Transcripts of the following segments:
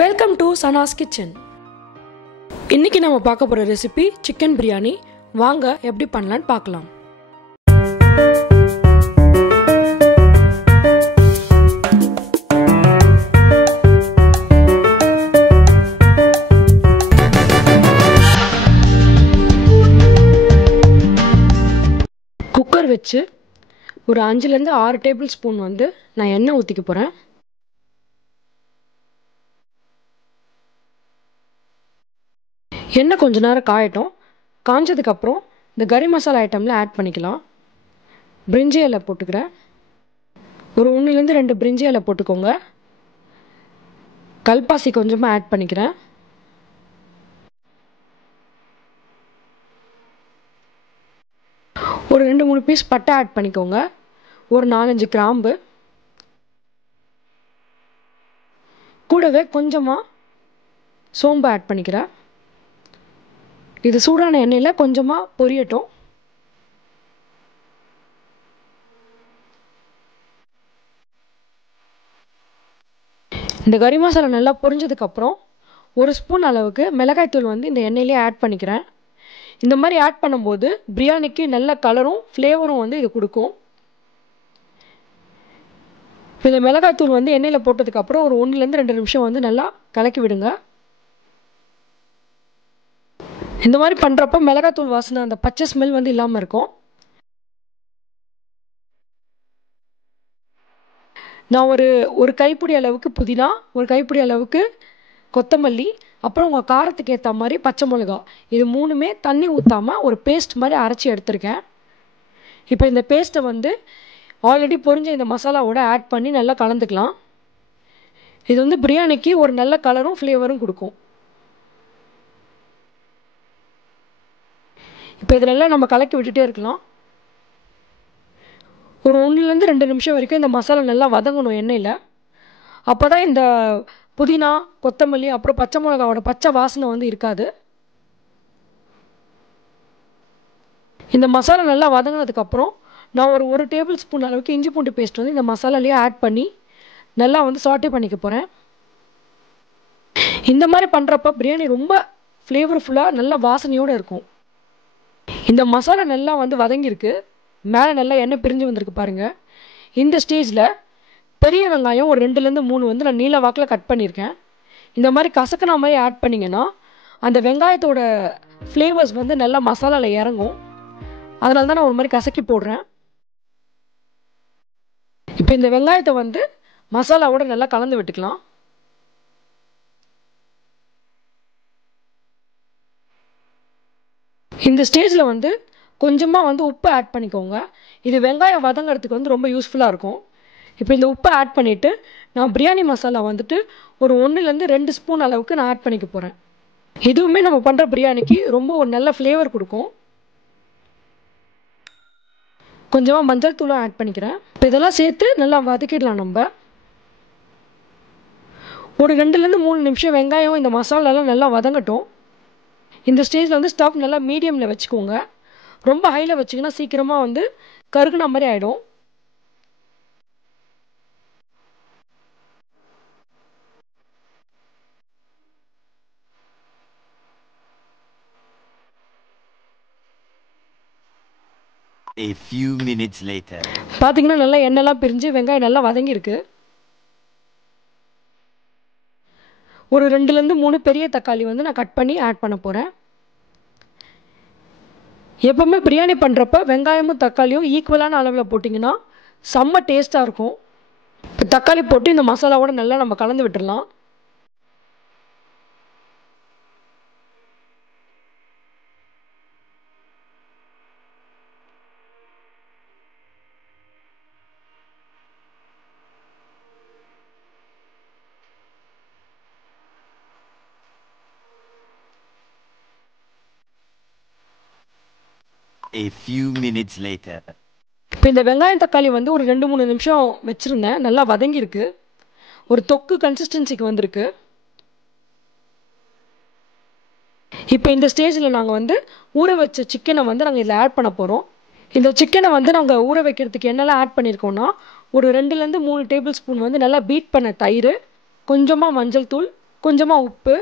Welcome to Sana's kitchen. இன்னைக்கு நம்ம பார்க்க போகிற ரெசிபி சிக்கன் பிரியாணி. வாங்க எப்படி பண்ணலான்னு பார்க்கலாம். குக்கர் வச்சு ஒரு 5லேருந்து 6 டேபிள் ஸ்பூன் நான் எண்ணெய் ஊற்றிக்க போகிறேன். எண்ணெய் கொஞ்ச நேரம் காயட்டும். காஞ்சதுக்கப்புறம் இந்த கறி மசாலா ஐட்டமில் ஆட் பண்ணிக்கலாம். பிரிஞ்சி இலை போட்டுக்கிறேன். ஒரு 1லேருந்து 2 பிரிஞ்சி இலை போட்டுக்கோங்க. கல்பாசி கொஞ்சமாக ஆட் பண்ணிக்கிறேன். ஒரு 2-3 பீஸ் பட்டை ஆட் பண்ணிக்கோங்க. ஒரு 4-5 கிராம்பு, கூடவே கொஞ்சமாக சோம்பு ஆட் பண்ணிக்கிறேன். இது சூடான எண்ணெயில் கொஞ்சமாக பொரியட்டும். இந்த கறி மசாலா நல்லா பொரிஞ்சதுக்கப்புறம் 1 ஸ்பூன் அளவுக்கு மிளகாய்த்தூள் இந்த எண்ணெயிலே ஆட் பண்ணிக்கிறேன். இந்த மாதிரி ஆட் பண்ணும்போது பிரியாணிக்கு நல்ல கலரும் ஃப்ளேவரும் இது கொடுக்கும். இந்த மிளகாய்த்தூள் எண்ணெயில் போட்டதுக்கப்புறம் ஒரு 1லேருந்து 2 நிமிஷம் நல்லா கலக்கி விடுங்க. இந்த மாதிரி பண்ணுறப்ப மிளகாத்தூள் வாசனை அந்த பச்சை ஸ்மெல் இல்லாமல் இருக்கும். நான் ஒரு கைப்பிடி அளவுக்கு புதினா, ஒரு கைப்பிடி அளவுக்கு கொத்தமல்லி, அப்புறம் உங்கள் காரத்துக்கு ஏற்ற மாதிரி பச்சை மிளகா, இது 3மே தண்ணி ஊற்றாமல் ஒரு பேஸ்ட் மாதிரி அரைச்சி எடுத்துருக்கேன். இப்போ இந்த பேஸ்ட்டை ஆல்ரெடி பொரிஞ்ச இந்த மசாலாவோட ஆட் பண்ணி நல்லா கலந்துக்கலாம். இது பிரியாணிக்கு ஒரு நல்ல கலரும் ஃப்ளேவரும் கொடுக்கும். இப்போ இதெல்லாம் நம்ம கலக்கி விட்டுட்டே இருக்கலாம். ஒரு 1லேருந்து 2 நிமிஷம் வரைக்கும் இந்த மசாலா நல்லா வதங்கணும் எண்ணெயில். அப்போ தான் இந்த புதினா, கொத்தமல்லி, அப்புறம் பச்சை மிளகாவோட பச்சை வாசனை இருக்காது. இந்த மசாலா நல்லா வதங்கினதுக்கப்புறம் நான் ஒரு டேபிள் ஸ்பூன் அளவுக்கு இஞ்சி பூண்டு பேஸ்ட் இந்த மசாலாலேயே ஆட் பண்ணி நல்லா சாட்டே பண்ணிக்க போகிறேன். இந்த மாதிரி பண்ணுறப்ப பிரியாணி ரொம்ப ஃப்ளேவர்ஃபுல்லாக நல்ல வாசனையோடு இருக்கும். இந்த மசாலா நல்லா வதங்கியிருக்கு. மேலே நல்லா எண்ணெய் பிரிஞ்சு வந்திருக்கு பாருங்கள். இந்த ஸ்டேஜில் பெரிய வெங்காயம் ஒரு 2லேருந்து 3 நான் நீல வாக்கில் கட் பண்ணியிருக்கேன். இந்த மாதிரி கசக்கின மாதிரி ஆட் பண்ணிங்கன்னா அந்த வெங்காயத்தோட ஃப்ளேவர்ஸ் நல்லா மசாலாவில் இறங்கும். அதனால தான் நான் ஒரு மாதிரி கசக்கி போடுறேன். இப்போ இந்த வெங்காயத்தை மசாலாவோட நல்லா கலந்து விட்டுக்கலாம். இந்த ஸ்டேஜில் கொஞ்சமாக உப்பு ஆட் பண்ணிக்கோங்க. இது வெங்காயம் வதங்கிறதுக்கு ரொம்ப யூஸ்ஃபுல்லாக இருக்கும். இப்போ இந்த உப்பை ஆட் பண்ணிவிட்டு நான் பிரியாணி மசாலா ஒரு 1லேருந்து 2 ஸ்பூன் அளவுக்கு நான் ஆட் பண்ணிக்க போகிறேன். இதுவுமே நம்ம பண்ணுற பிரியாணிக்கு ரொம்ப ஒரு நல்ல ஃப்ளேவர் கொடுக்கும். கொஞ்சமாக மஞ்சள் தூளும் ஆட் பண்ணிக்கிறேன். இப்போ இதெல்லாம் சேர்த்து நல்லா வதக்கிடலாம். நம்ம ஒரு 2லேருந்து 3 நிமிஷம் வெங்காயம் இந்த மசாலாலாம் நல்லா வதங்கட்டும். இந்த ஸ்டேஜில் ஸ்டவ் நல்லா மீடியமில் வச்சுக்கோங்க. ரொம்ப ஹையில் வச்சிங்கன்னா சீக்கிரமாக கருகுன மாதிரி ஆகிடும். A few minutes later. பார்த்தீங்கன்னா நல்லா எண்ணெய்லாம் பிரிஞ்சு வெங்காயம் நல்லா வதங்கியிருக்கு. ஒரு 2லேருந்து 3 பெரிய தக்காளி நான் கட் பண்ணி ஆட் பண்ண போகிறேன். எப்போவுமே பிரியாணி பண்ணுறப்ப வெங்காயமும் தக்காளியும் ஈக்குவலான அளவில் போட்டிங்கன்னா செம்ம டேஸ்ட்டாக இருக்கும். இப்போ தக்காளி போட்டு இந்த மசாலாவோட நல்லா நம்ம கலந்து விட்டுடலாம். A few minutes later. இப்போ இந்த வெங்காயம் தக்காளி ஒரு 2-3 நிமிஷம் வச்சுருந்தேன். நல்லா வதங்கியிருக்கு. ஒரு தொக்கு கன்சிஸ்டன்சிக்கு வந்திருக்கு. இப்போ இந்த ஸ்டேஜில் நாங்கள் ஊற வச்ச சிக்கனை நாங்கள் இதில் ஆட் பண்ண போகிறோம். இந்த சிக்கனை நாங்கள் ஊற வைக்கிறதுக்கு என்னெல்லாம் ஆட் பண்ணியிருக்கோன்னா ஒரு 2லேருந்து 3 டேபிள் ஸ்பூன் நல்லா பீட் பண்ண தயிர், கொஞ்சமாக மஞ்சள் தூள், கொஞ்சமாக உப்பு,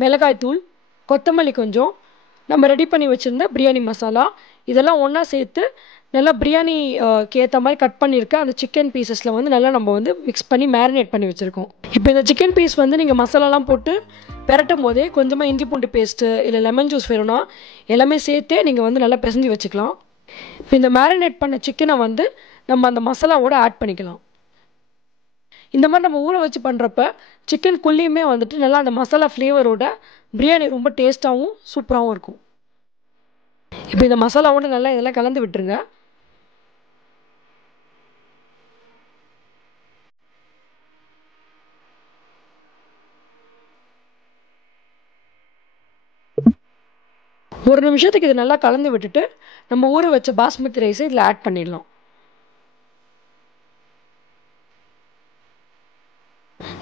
மிளகாய் தூள், கொத்தமல்லி கொஞ்சம், நம்ம ரெடி பண்ணி வச்சுருந்த பிரியாணி மசாலா இதெல்லாம் ஒன்றா சேர்த்து நல்லா பிரியாணிக்கு ஏற்ற மாதிரி கட் பண்ணியிருக்க அந்த சிக்கன் பீசஸில் வந்து நல்லா நம்ம வந்து மிக்ஸ் பண்ணி மேரினேட் பண்ணி வச்சுருக்கோம். இப்போ இந்த சிக்கன் பீஸ் வந்து நீங்கள் மசாலாலாம் போட்டு பெரட்டும் போதே கொஞ்சமாக இஞ்சி பூண்டு பேஸ்ட்டு இல்லை லெமன் ஜூஸ் வேணும்னா எல்லாமே சேர்த்தே நீங்கள் வந்து நல்லா பிசைஞ்சு வச்சுக்கலாம். இப்போ இந்த மேரினேட் பண்ண சிக்கனை வந்து நம்ம அந்த மசாலாவோட ஆட் பண்ணிக்கலாம். இந்த மாதிரி நம்ம ஊற வச்சு பண்ணுறப்ப சிக்கன் குள்ளேயுமே வந்துட்டு நல்லா அந்த மசாலா ஃப்ளேவரோட பிரியாணி ரொம்ப டேஸ்ட்டாகவும் சூப்பராகவும் இருக்கும். இப்போ இந்த மசாலாவோட நல்லா இதெல்லாம் கலந்து விட்டுருங்க. ஒரு நிமிஷத்துக்கு இது நல்லா கலந்து விட்டுட்டு நம்ம ஊற வச்ச பாஸ்மதி ரைஸை இதில் ஆட் பண்ணிடலாம்.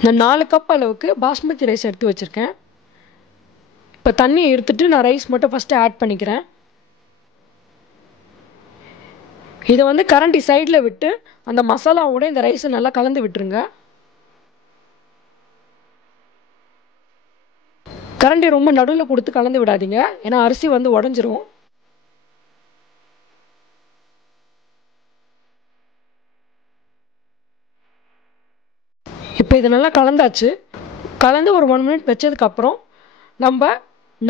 நான் 4 கப் அளவுக்கு பாஸ்மதி ரைஸ் எடுத்து வச்சுருக்கேன். இப்போ தண்ணியை எடுத்துட்டு நான் ரைஸ் மட்டும் ஃபஸ்ட்டு ஆட் பண்ணிக்கிறேன். இதை வந்து கரண்டி சைடில் விட்டு அந்த மசாலாவோட இந்த ரைஸை நல்லா கலந்து விட்டுருங்க. கரண்டி ரொம்ப நடுவில் கொடுத்து கலந்து விடாதீங்க, ஏன்னா அரிசி வந்து உடஞ்சிரும். இப்போ இது நல்லா கலந்தாச்சு. கலந்து ஒரு 1 மினிட் வச்சதுக்கப்புறம் நம்ம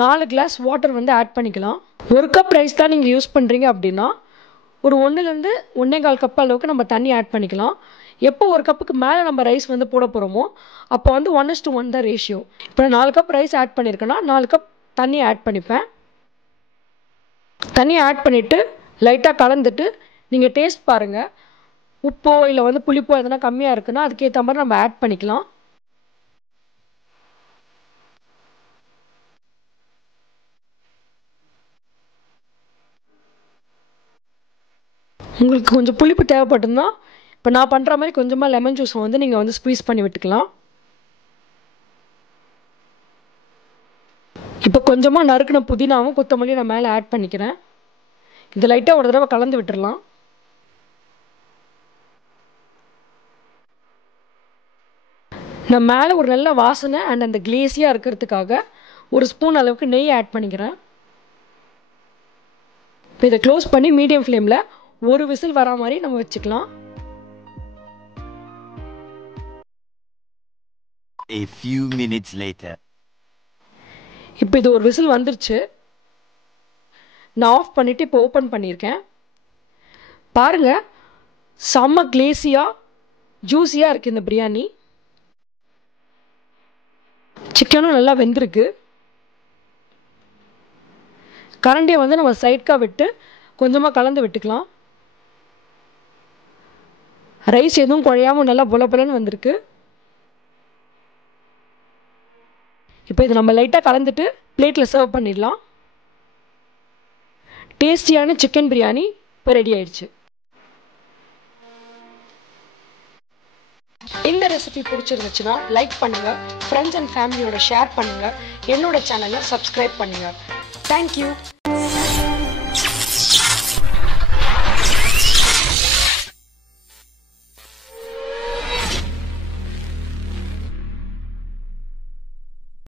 4 கிளாஸ் வாட்டர் வந்து ஆட் பண்ணிக்கலாம். 1 கப் ரைஸ் தான் நீங்கள் யூஸ் பண்ணுறீங்க அப்படின்னா ஒரு 1லேருந்து 1.25 கப் அளவுக்கு நம்ம தண்ணி ஆட் பண்ணிக்கலாம். எப்போ 1 கப்புக்கு மேலே நம்ம ரைஸ் வந்து போட போகிறோமோ அப்போ வந்து 1:1 தான் ரேஷியோ. இப்போ நான் 4 கப் ரைஸ் ஆட் பண்ணியிருக்கேன்னா 4 கப் தண்ணி ஆட் பண்ணிப்பேன். தண்ணி ஆட் பண்ணிவிட்டு லைட்டாக கலந்துட்டு நீங்கள் டேஸ்ட் பாருங்கள். உப்போ இல்லை வந்து புளிப்போ எதனா கம்மியாக இருக்குன்னா அதுக்கேற்ற மாதிரி நம்ம ஆட் பண்ணிக்கலாம். உங்களுக்கு கொஞ்சம் புளிப்பு தேவைப்பட்டுன்னா இப்போ நான் பண்ணுற மாதிரி கொஞ்சமாக லெமன் ஜூஸை வந்து நீங்கள் வந்து ஸ்குவீஸ் பண்ணி விட்டுக்கலாம். இப்போ கொஞ்சமாக நறுக்கின புதினாவும் கொத்தமல்லியும் நான் மேலே ஆட் பண்ணிக்கிறேன். இது லைட்டாக ஒரு தடவை கலந்து விட்டுடலாம். நான் மேலே ஒரு நல்ல வாசனை அண்ட் அந்த கிளேஸியாக இருக்கிறதுக்காக 1 ஸ்பூன் அளவுக்கு நெய் ஆட் பண்ணிக்கிறேன். இப்போ இதை க்ளோஸ் பண்ணி மீடியம் ஃப்ளேமில் ஒரு விசில் வரா மாதிரி நம்ம வச்சுக்கலாம். A few minutes later. இப்போ இது ஒரு விசில் வந்துருச்சு. நான் ஆஃப் பண்ணிவிட்டு இப்போ ஓப்பன் பண்ணியிருக்கேன். பாருங்கள், செம்ம கிளேஸியாக ஜூஸியாக இருக்குது இந்த பிரியாணி. சிக்கனும் நல்லா வெந்திருக்கு. கரண்டியை வந்து நம்ம சைட்காக விட்டு கொஞ்சமாக கலந்து விட்டுக்கலாம். ரைஸ் எதுவும் குழையாமல் நல்லா பொலன்னு வந்திருக்கு. இப்போ இது நம்ம லைட்டாக கலந்துட்டு பிளேட்டில் சர்வ் பண்ணிடலாம். டேஸ்டியான சிக்கன் பிரியாணி இப்போ ரெடி ஆயிடுச்சு. இந்த ரெசிபி பிடிச்சிருந்துச்சுன்னா லைக் பண்ணுங்கள், ஃப்ரெண்ட்ஸ் அண்ட் ஃபேமிலியோட ஷேர் பண்ணுங்கள், என்னோட சேனலை சப்ஸ்கிரைப் பண்ணுங்கள். தேங்க்யூ.